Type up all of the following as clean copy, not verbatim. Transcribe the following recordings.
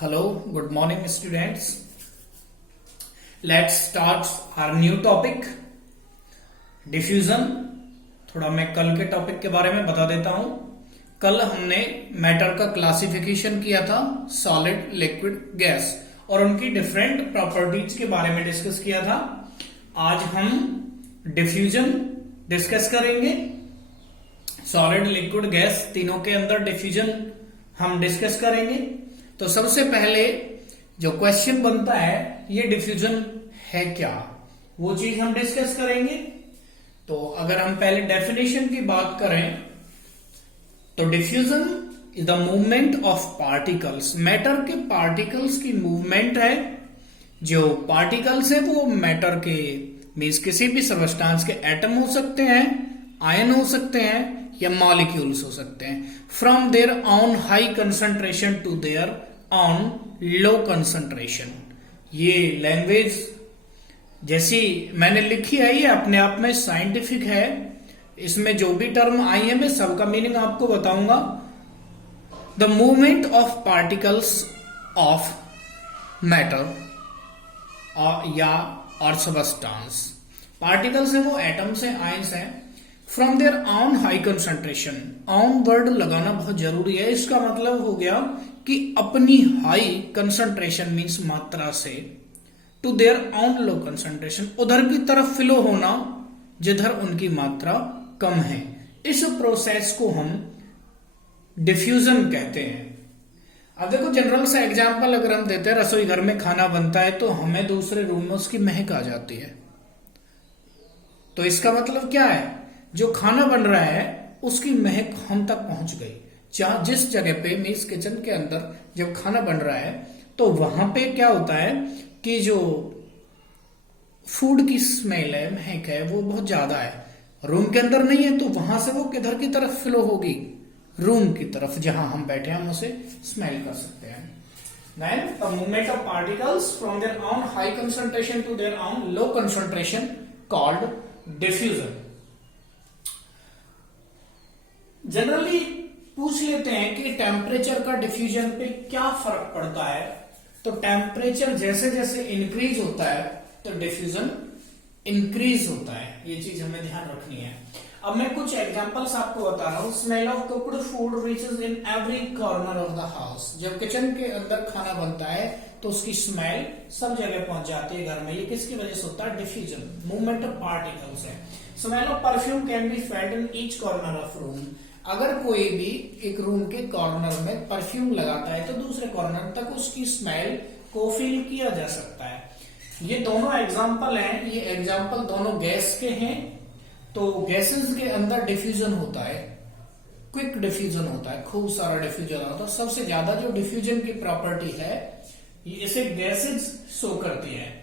Hello, good morning students. Let's start our new topic, diffusion. थोड़ा मैं कल के टॉपिक के बारे में बता देता हूं। कल हमने मैटर का क्लासिफिकेशन किया था, सॉलिड, लिक्विड, गैस और उनकी डिफरेंट प्रॉपर्टीज के बारे में डिस्कस किया था। आज हम डिफ्यूजन डिस्कस करेंगे। सॉलिड, लिक्विड, गैस तीनों के अंदर डिफ्यूजन हम डिस्कस करेंगे। तो सबसे पहले जो क्वेश्चन बनता है, ये डिफ्यूजन है क्या, वो चीज हम डिस्कस करेंगे। तो अगर हम पहले डेफिनेशन की बात करें तो diffusion is the movement of particles. Matter के पार्टिकल्स की मूवमेंट है। जो पार्टिकल्स है वो मैटर के मीन्स किसी भी सबस्टांस के एटम हो सकते हैं, आयन हो सकते हैं या मॉलिक्यूल्स हो सकते हैं। From their own high concentration to their own low concentration. ये लैंग्वेज जैसी मैंने लिखी है ये अपने आप में साइंटिफिक है। इसमें जो भी टर्म आई है मैं सबका मीनिंग आपको बताऊंगा। The movement of particles of matter या और सबस्टांस। पार्टिकल्स है वो एटम्स है, आयंस है। From their own high concentration, own word लगाना बहुत जरूरी है। इसका मतलब हो गया कि अपनी हाई कंसंट्रेशन मीन्स मात्रा से, to their own low concentration उधर की तरफ फ्लो होना जिधर उनकी मात्रा कम है। इस प्रोसेस को हम डिफ्यूजन कहते हैं। अब देखो जनरल सा एग्जांपल अगर हम देते हैं, रसोई घर में खाना बनता है तो हमें दूसरे रूम में उसकी महक आ जाती है। तो इसका मतलब क्या है, जो खाना बन रहा है उसकी महक हम तक पहुंच गई। जहां जिस जगह पे मीन्स किचन के अंदर जब खाना बन रहा है तो वहां पे क्या होता है कि जो फूड की स्मेल है, महक है, वो बहुत ज्यादा है। रूम के अंदर नहीं है तो वहां से वो किधर की तरफ फ्लो होगी, रूम की तरफ जहां हम बैठे हैं हम उसे स्मेल कर सकते हैं। Then the movement of particles from their own high concentration to their own low concentration called diffusion. Generally पूछ लेते हैं कि टेम्परेचर का डिफ्यूजन पे क्या फर्क पड़ता है। तो टेम्परेचर जैसे जैसे इंक्रीज होता है तो डिफ्यूजन इंक्रीज होता है। ये चीज हमें ध्यान रखनी है। अब मैं कुछ एग्जांपल्स आपको बता रहा हूं। Smell of cooked food reaches in every corner of the house. जब किचन के अंदर खाना बनता है तो उसकी स्मेल सब जगह पहुंच जाती है घर में। ये किसकी वजह से होता है? डिफ्यूजन, मूवमेंट ऑफ पार्टिकल्स है। Smell of perfume can be felt in each corner of room. अगर कोई भी एक रूम के कॉर्नर में परफ्यूम लगाता है तो दूसरे कॉर्नर तक उसकी स्मेल को फील किया जा सकता है। ये दोनों एग्जाम्पल हैं। ये एग्जाम्पल दोनों गैस के हैं। तो गैसेस के अंदर डिफ्यूजन होता है, क्विक डिफ्यूजन होता है, खूब सारा डिफ्यूजन होता है। सबसे ज्यादा जो डिफ्यूजन की प्रॉपर्टी है इसे गैसेस शो करती है।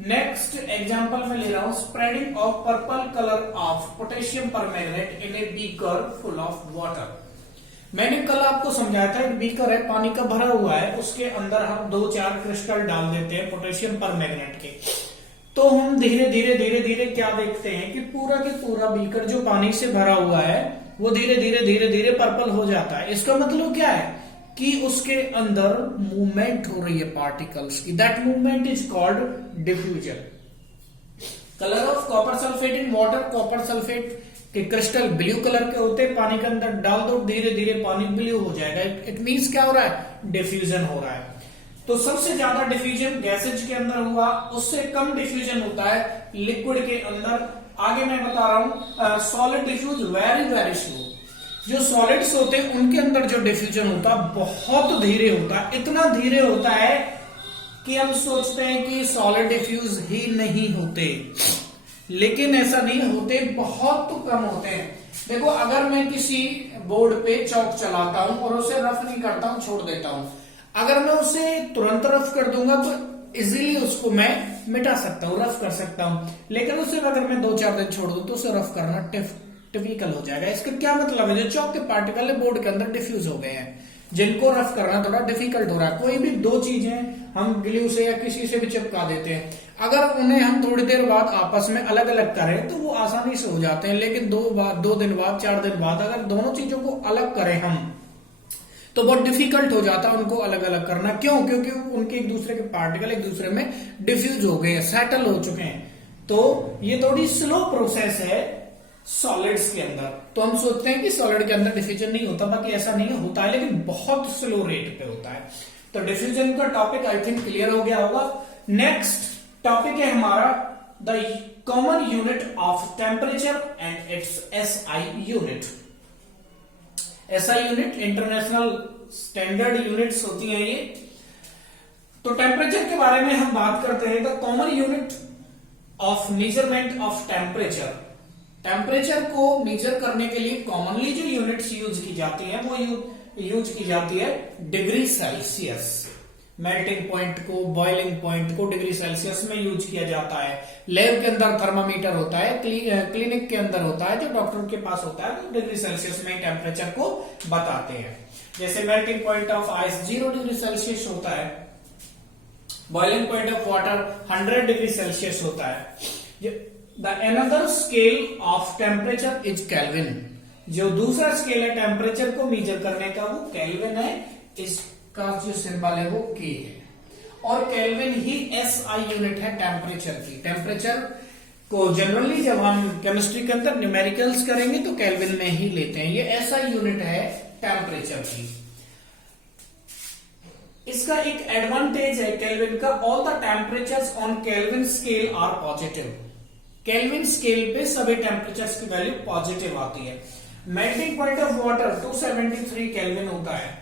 नेक्स्ट एग्जांपल में ले रहा हूं, spreading of purple colour of potassium permanganate in a beaker full of water. मैंने कल आपको समझाया था, एक बीकर है, पानी का भरा हुआ है, उसके अंदर हम 2-4 क्रिस्टल डाल देते हैं पोटेशियम परमैंगनेट के। तो हम धीरे धीरे धीरे धीरे क्या देखते हैं कि पूरा के पूरा बीकर जो पानी से भरा हुआ है वो धीरे धीरे धीरे धीरे पर्पल हो जाता है। इसका मतलब क्या है कि उसके अंदर मूवमेंट हो रही है पार्टिकल्स की। That movement is called diffusion. Colour of copper sulphate in water, copper sulphate के क्रिस्टल ब्लू कलर के होते हैं, पानी के अंदर डाल दो धीरे धीरे पानी ब्लू हो जाएगा। इट मीन्स क्या हो रहा है? डिफ्यूजन हो रहा है। तो सबसे ज्यादा डिफ्यूजन गैसेज के अंदर हुआ, उससे कम डिफ्यूजन होता है लिक्विड के अंदर। आगे मैं बता रहा हूं, solid diffuse very very slow. जो सॉलिड्स होते हैं उनके अंदर जो डिफ्यूजन होता है बहुत धीरे होता है। इतना धीरे होता है कि हम सोचते हैं कि सॉलिड डिफ्यूज ही नहीं होते, लेकिन ऐसा नहीं होते, बहुत तो कम होते हैं। देखो अगर मैं किसी बोर्ड पे चौक चलाता हूं और उसे रफ नहीं करता हूं, छोड़ देता हूं, अगर मैं उसे तुरंत रफ कर दूंगा तो इजीली उसको मैं मिटा सकता हूं, रफ कर सकता हूं। लेकिन उसे अगर मैं 2-4 दिन छोड़ दूं तो उसे रफ करना टिपिकल हो जाएगा। इसका क्या मतलब है? जो चौक के पार्टिकल है बोर्ड के अंदर डिफ्यूज हो गए हैं, जिनको रफ करना थोड़ा डिफिकल्ट हो रहा है। कोई भी दो चीजें हम ग्लू से या किसी से भी चिपका देते हैं, अगर उन्हें हम थोड़ी देर बाद आपस में अलग अलग करें तो वो आसानी से हो जाते हैं। लेकिन 2 दिन बाद 4 दिन बाद अगर दोनों चीजों को अलग करें हम तो बहुत डिफिकल्ट हो जाता है उनको अलग अलग करना। क्यों? क्योंकि उनके एक दूसरे के पार्टिकल एक दूसरे में डिफ्यूज हो गए, सेटल हो चुके हैं। तो ये थोड़ी स्लो प्रोसेस है सॉलिड्स के अंदर। तो हम सोचते हैं कि सॉलिड के अंदर डिफ्यूजन नहीं होता, बाकी ऐसा नहीं होता है, लेकिन बहुत स्लो रेट पे होता है। तो डिफ्यूजन का टॉपिक आई थिंक क्लियर हो गया होगा। नेक्स्ट टॉपिक है हमारा the common unit of temperature and it's SI unit. SI unit international standard units होती हैं ये। तो टेम्परेचर के बारे में हम बात करते हैं। The common unit of measurement of temperature. Temperature को मेजर करने के लिए कॉमनली जो यूनिट्स यूज की जाती हैं वो यूज की जाती है डिग्री सेल्सियस। मेल्टिंग पॉइंट को, बॉइलिंग पॉइंट को डिग्री सेल्सियस में यूज किया जाता है। लैब के अंदर थर्मामीटर होता है, क्लिनिक के अंदर होता है, जो डॉक्टर के पास होता है, तो डिग्री सेल्सियस में टेम्परेचर को बताते हैं। जैसे melting point of ice 0 degree Celsius होता है, boiling point of water 100 degree Celsius होता है। The another scale of temperature is kelvin. जो दूसरा स्केल है टेम्परेचर को मेजर करने का वो केल्विन है। इसका जो सिंबल है वो के है, और केल्विन ही एसआई यूनिट है टेम्परेचर की। टेम्परेचर को जनरली जब हम केमिस्ट्री के अंदर न्यूमेरिकल्स करेंगे तो केल्विन में ही लेते हैं। ये एसआई यूनिट है टेम्परेचर की। इसका एक एडवांटेज है केल्विन का, all the temperatures on Kelvin scale are positive. Kelvin scale पे सभी टेम्परेचर्स की वैल्यू पॉजिटिव आती है। Melting point of water 273 Kelvin होता है।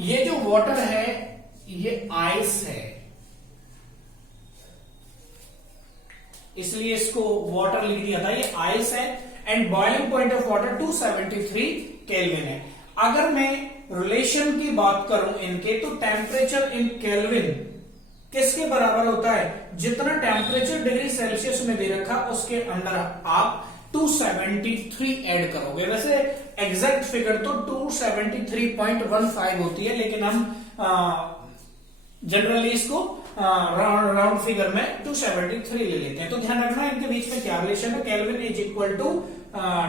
ये जो वाटर है ये आइस है, इसलिए इसको वाटर लिख दिया था, ये आइस है। And boiling point of water 273 kelvin है। अगर मैं रिलेशन की बात करूं इनके, तो टेम्परेचर इन केल्विन किसके बराबर होता है? जितना टेम्परेचर डिग्री सेल्सियस में दे रखा उसके अंदर आप 273 ऐड करोगे। वैसे एग्जैक्ट फिगर तो 273.15 होती है, लेकिन हम जनरली इसको राउंड फिगर में 273 ले लेते हैं। तो ध्यान रखना इनके बीच में क्या रिलेशन है। Kelvin is equal two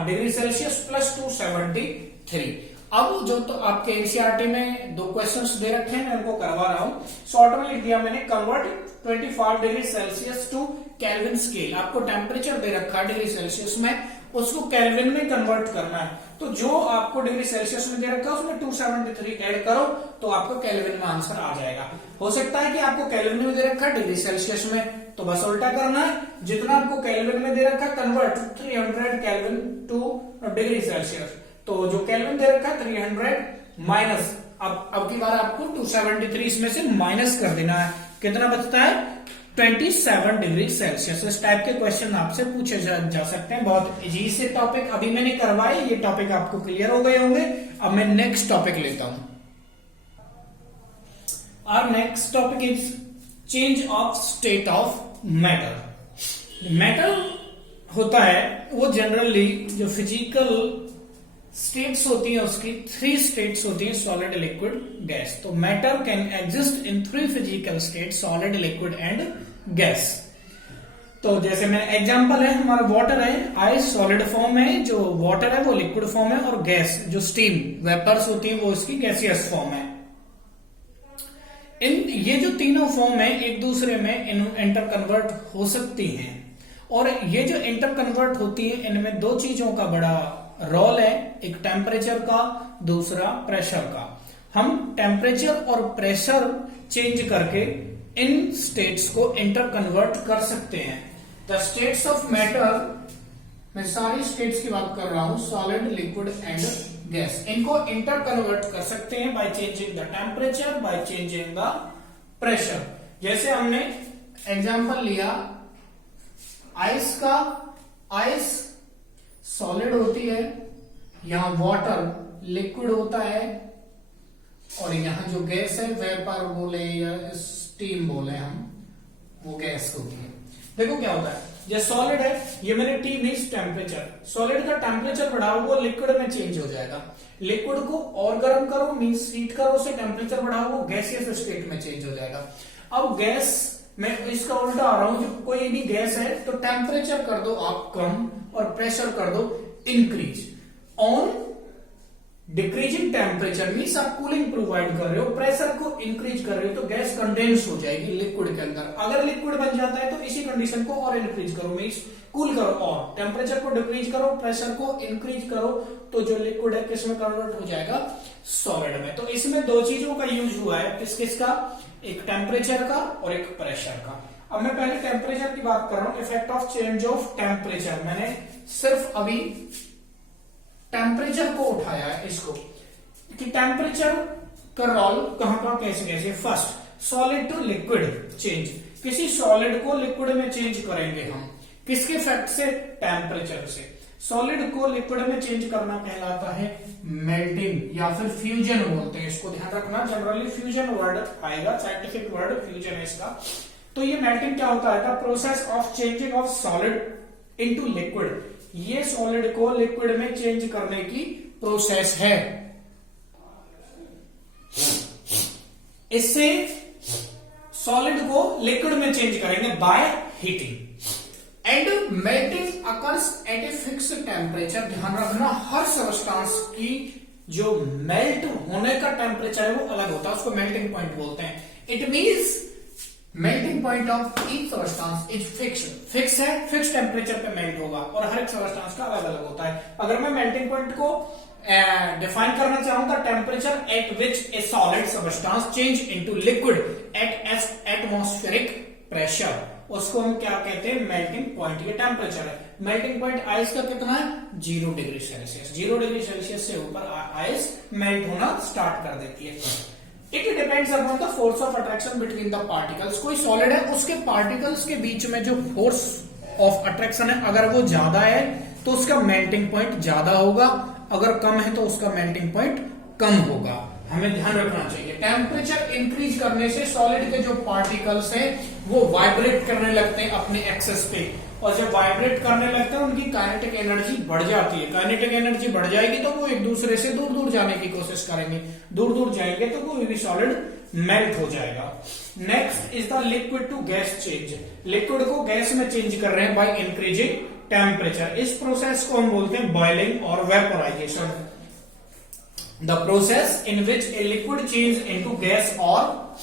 degree Celsius plus 273। अब जो तो आपके एनसीईआरटी में 2 क्वेश्चंस दे रखे हैं, मैं उनको करवा रहा हूं। शॉर्ट में लिख दिया मैंने, convert 25 degree Celsius to Kelvin scale. आपको टेम्परेचर दे रखा है डिग्री सेल्सियस में, उसको केल्विन में कन्वर्ट करना है। तो जो आपको डिग्री सेल्सियस में दे रखा है उसमें 273 ऐड करो तो आपको केल्विन में आंसर आ जाएगा। हो सकता है कि आपको केल्विन में दे रखा है डिग्री सेल्सियस में, तो बस उल्टा करना है। जितना आपको केल्विन में दे रखा है convert 300 kelvin two degree Celsius. तो जो केल्विन दे रखा है 300 माइनस, अब की बार आपको 273 इसमें से माइनस कर देना है। कितना बचता है? 27 डिग्री सेल्सियस। इस टाइप के क्वेश्चन आपसे पूछे जा सकते हैं। बहुत इजी से टॉपिक अभी मैंने करवाए, ये टॉपिक आपको क्लियर हो गए होंगे। अब मैं नेक्स्ट टॉपिक लेता हूं। Our next topic is change of state of matter. Matter होता है वो जनरली जो फिजिकल स्टेट्स होती है उसकी 3 स्टेट्स होती है, सॉलिड, लिक्विड, गैस। तो matter can exist in 3 physical state, solid, liquid and gas. तो जैसे मैं एग्जांपल है हमारा वाटर है, आइस सॉलिड फॉर्म है, जो वाटर है वो लिक्विड फॉर्म है, और गैस जो स्टीम वेपर्स होती है वो इसकी गैसियस फॉर्म है। इन ये जो तीनों फॉर्म है एक दूसरे में इंटर कन्वर्ट हो सकती हैं, और ये जो इंटर कन्वर्ट होती है इनमें 2 चीजों का बड़ा रोल है, एक टेम्परेचर का, दूसरा प्रेशर का। हम टेम्परेचर और प्रेशर चेंज करके इन स्टेट्स को इंटर कन्वर्ट कर सकते हैं। द स्टेट्स ऑफ मैटर, मैं सारी स्टेट्स की बात कर रहा हूं, सॉलिड, लिक्विड एंड गैस, इनको इंटर कन्वर्ट कर सकते हैं by changing the temperature, by changing the pressure. जैसे हमने एग्जांपल लिया आइस का, आइस सॉलिड होती है, यहां वाटर लिक्विड होता है, और यहां जो गैस है वेपर बोले या स्टीम बोले हम, वो गैस होती है। देखो क्या होता है, ये सॉलिड है, ये मैंने टी मीन्स टेम्परेचर, सॉलिड का टेम्परेचर बढ़ाओ वो लिक्विड में चेंज हो जाएगा। लिक्विड को और गर्म करो मीन्स हीट करो, उसे टेम्परेचर बढ़ाओ वो गैसियस स्टेट में चेंज हो जाएगा। अब गैस मैं इसका उल्टा आ रहा हूं, जो कोई भी गैस है तो टेम्परेचर कर दो आप कम और प्रेशर कर दो increase. On decreasing temperature means आप कूलिंग प्रोवाइड कर रहे हो, प्रेशर को इंक्रीज कर रहे हो, तो गैस कंडेंस हो जाएगी लिक्विड के अंदर। अगर लिक्विड बन जाता है तो इसी कंडीशन को और इंक्रीज करो, मीन्स कूल करो, और टेम्परेचर को डिक्रीज करो, प्रेशर को इंक्रीज करो, तो जो लिक्विड है किस में कन्वर्ट हो जाएगा, सॉलिड में। तो इसमें दो चीजों का यूज हुआ है, किस किस का, एक टेम्परेचर का और एक प्रेशर का। अब मैं पहले टेम्परेचर की बात कर रहा हूं, effect of change of temperature. मैंने सिर्फ अभी टेम्परेचर को उठाया है इसको, कि टेम्परेचर का रोल कहां कहां कैसे कैसे। First, solid to liquid change, किसी सॉलिड को लिक्विड में चेंज करेंगे हम, किसके इफेक्ट से, टेम्परेचर से। सॉलिड को लिक्विड में चेंज करना कहलाता है मेल्टिंग या फिर फ्यूजन बोलते हैं, इसको ध्यान रखना। जनरली फ्यूजन वर्ड आएगा, साइंटिफिक वर्ड फ्यूजन है इसका। तो ये मेल्टिंग क्या होता है, the process of changing of solid into liquid, ये सॉलिड को लिक्विड में चेंज करने की प्रोसेस है। इससे सॉलिड को लिक्विड में चेंज करेंगे by heating, and melting occurs at a fix temperature. ध्यान रखना, हर सब्सटेंस की जो मेल्ट होने का टेम्परेचर है वो अलग होता है, उसको मेल्टिंग पॉइंट बोलते हैं। It means melting point of each substance is fixed, fix है, फिक्स टेम्परेचर पे मेल्ट होगा, और हर एक सब्सटेंस का अलग अलग होता है। अगर मैं मेल्टिंग पॉइंट को डिफाइन करना चाहूं तो temperature at which A solid substance change into liquid at atmospheric pressure, उसको हम क्या कहते हैं, मेल्टिंग पॉइंट। ये टेम्परेचर है। मेल्टिंग पॉइंट आइस का कितना है, 0 डिग्री सेल्सियस। 0 डिग्री सेल्सियस से ऊपर आइस मेल्ट होना स्टार्ट कर देती है। It depends upon the force of attraction between the particles. कोई सॉलिड है, उसके पार्टिकल्स के बीच में जो फोर्स ऑफ अट्रैक्शन है, अगर वो ज्यादा है तो उसका मेल्टिंग पॉइंट ज्यादा होगा, अगर कम है तो उसका मेल्टिंग पॉइंट कम होगा। हमें ध्यान रखना चाहिए। टेम्परेचर इंक्रीज करने से सॉलिड के जो पार्टिकल्स हैं वो वाइब्रेट करने लगते हैं अपने एक्सेस पे, और जब वाइब्रेट करने लगते हैं उनकी काइनेटिक एनर्जी बढ़ जाती है। काइनेटिक एनर्जी बढ़ जाएगी तो वो एक दूसरे से दूर दूर जाने की कोशिश करेंगे, दूर दूर जाएंगे तो कोई भी सॉलिड मेल्ट हो जाएगा। Next is the liquid to gas change. Liquid को गैस में चेंज कर रहे हैं बाय इंक्रीजिंग टेम्परेचर। इस प्रोसेस को हम बोलते हैं बॉइलिंग और vaporization. The process in which a liquid change into gas और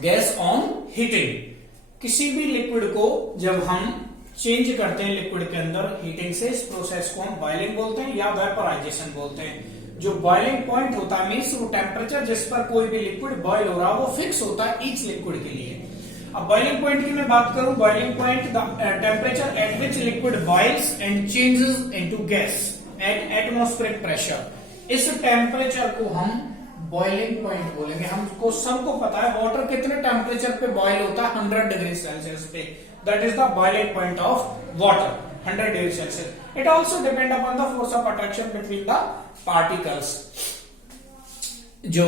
गैस ऑन हीटिंग। किसी भी लिक्विड को जब हम चेंज करते हैं लिक्विड के अंदर हीटिंग से, इस प्रोसेस को हम बॉइलिंग बोलते हैं या वेपोराइजेशन बोलते हैं। जो बॉइलिंग पॉइंट होता है मीन्स वो टेम्परेचर जिस पर कोई भी लिक्विड बॉइल हो रहा है वो फिक्स होता है ईच लिक्विड के लिए। अब बॉइलिंग पॉइंट की मैं बात करूं, boiling point the temperature at which liquid boils and changes into gas at atmospheric pressure. इस टेम्परेचर को हम बॉइलिंग पॉइंट बोलेंगे। हमको सबको पता है वाटर कितने टेम्परेचर पे बॉइल होता है, 100 डिग्री सेल्सियस पे। That is the boiling point of water, 100 degree Celsius. It also depend upon the force of attraction between the particles. जो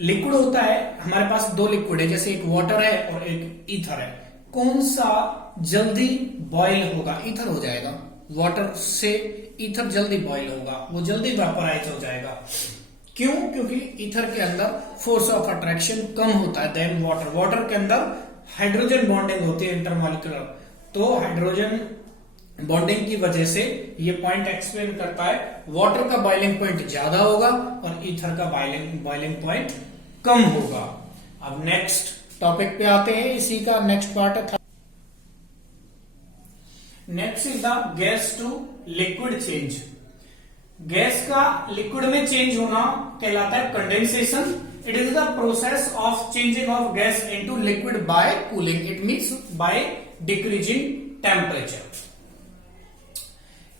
लिक्विड होता है, हमारे पास दो लिक्विड है, जैसे एक वाटर है और एक ईथर है। कौन सा जल्दी बॉइल होगा? ईथर हो जाएगा। वाटर से ईथर जल्दी बॉइल होगा, वो जल्दी वेपोराइज हो जाएगा। क्यों? क्योंकि ईथर के अंदर फोर्स ऑफ अट्रैक्शन कम होता है देन वाटर। वाटर के अंदर हाइड्रोजन बॉन्डिंग होती है इंटरमॉलिक्यूलर, तो हाइड्रोजन बॉन्डिंग की वजह से ये पॉइंट एक्सप्लेन करता है वाटर का बॉइलिंग पॉइंट ज्यादा होगा और ईथर का बॉइलिंग पॉइंट कम होगा। अब नेक्स्ट टॉपिक पे आते हैं, इसी का नेक्स्ट पार्ट है। Next is the gas to liquid change. Gas का लिक्विड में चेंज होना कहलाता है condensation. It is the process of changing of gas into liquid by cooling. It means by decreasing temperature.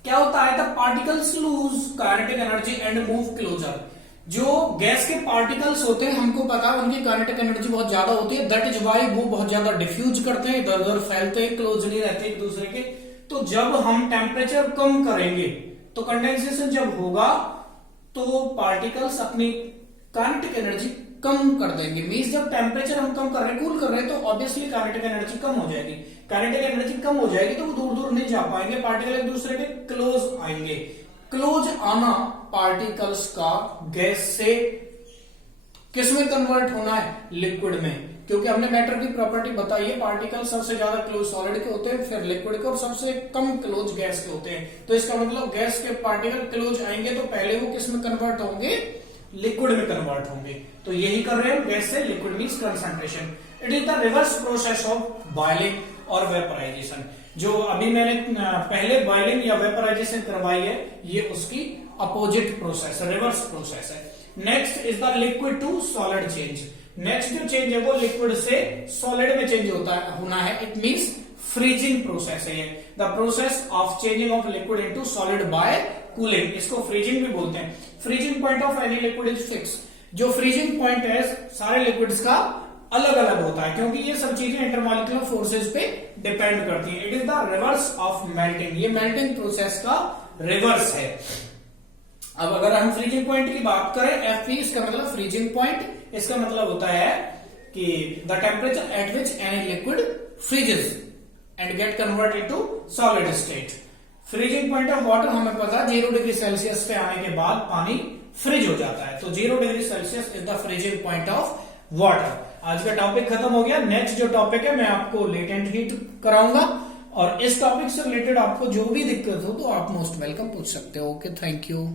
क्या होता है? The particles lose kinetic energy and move closer. जो gas के पार्टिकल्स होते हैं, हमको पता है उनकी काइनेटिक एनर्जी बहुत ज्यादा होती है। दैट इज वाई वो बहुत ज्यादा डिफ्यूज करते हैं, इधर उधर फैलते हैं, क्लोज नहीं रहते एक दूसरे के। तो जब हम टेम्परेचर कम करेंगे तो कंडेंसेशन जब होगा तो पार्टिकल्स अपनी काइनेटिक एनर्जी कम कर देंगे। मींस जब टेम्परेचर हम कम कर रहे हैं, कूल कर रहे हैं, तो ऑब्वियसली काइनेटिक एनर्जी कम हो जाएगी। काइनेटिक एनर्जी कम हो जाएगी तो वो दूर दूर नहीं जा पाएंगे, पार्टिकल एक दूसरे के क्लोज आएंगे। क्लोज आना पार्टिकल्स का गैस से किस में कन्वर्ट होना है, लिक्विड में, क्योंकि हमने मैटर की प्रॉपर्टी बताई है, पार्टिकल सबसे ज्यादा क्लोज सॉलिड के होते हैं, फिर लिक्विड के, और सबसे कम क्लोज गैस के होते हैं। तो इसका मतलब गैस के पार्टिकल क्लोज आएंगे तो पहले वो किस में कन्वर्ट होंगे, लिक्विड में कन्वर्ट होंगे। तो यही कर रहे हैं, गैस से liquid means concentration. It is the reverse process of boiling और वेपराइजेशन। जो अभी मैंने पहले बॉइलिंग या वेपराइजेशन करवाई है, ये उसकी अपोजिट प्रोसेस, रिवर्स प्रोसेस है। Next is the liquid to solid change. Next जो चेंज है वो लिक्विड से सॉलिड में चेंज होना है। इट मींस फ्रीजिंग प्रोसेस है ये, the process of changing of liquid into solid bye cooling. इसको फ्रीजिंग भी बोलते हैं। Freezing point of any liquid is fix. जो फ्रीजिंग पॉइंट है सारे लिक्विड्स का अलग अलग होता है, क्योंकि ये सब चीजें इंटरमॉलिक्यूलर फोर्सेस पे डिपेंड करती हैं। It is the reverse of melting. ये मेल्टिंग प्रोसेस का रिवर्स है। अब अगर हम फ्रीजिंग पॉइंट की बात करें, एफपी, इसका मतलब फ्रीजिंग पॉइंट, इसका मतलब होता है कि the temperature at which any liquid freezes and get converted to solid state. Freezing point of water हमें पता है 0 डिग्री सेल्सियस पे आने के बाद पानी फ्रीज हो जाता है। तो 0 degree Celsius is the freezing point of water. आज का टॉपिक खत्म हो गया। नेक्स्ट जो टॉपिक है मैं आपको लेटेंट हीट कराऊंगा, और इस टॉपिक से रिलेटेड आपको जो भी दिक्कत हो तो आप मोस्ट वेलकम पूछ सकते हो। Okay, thank you.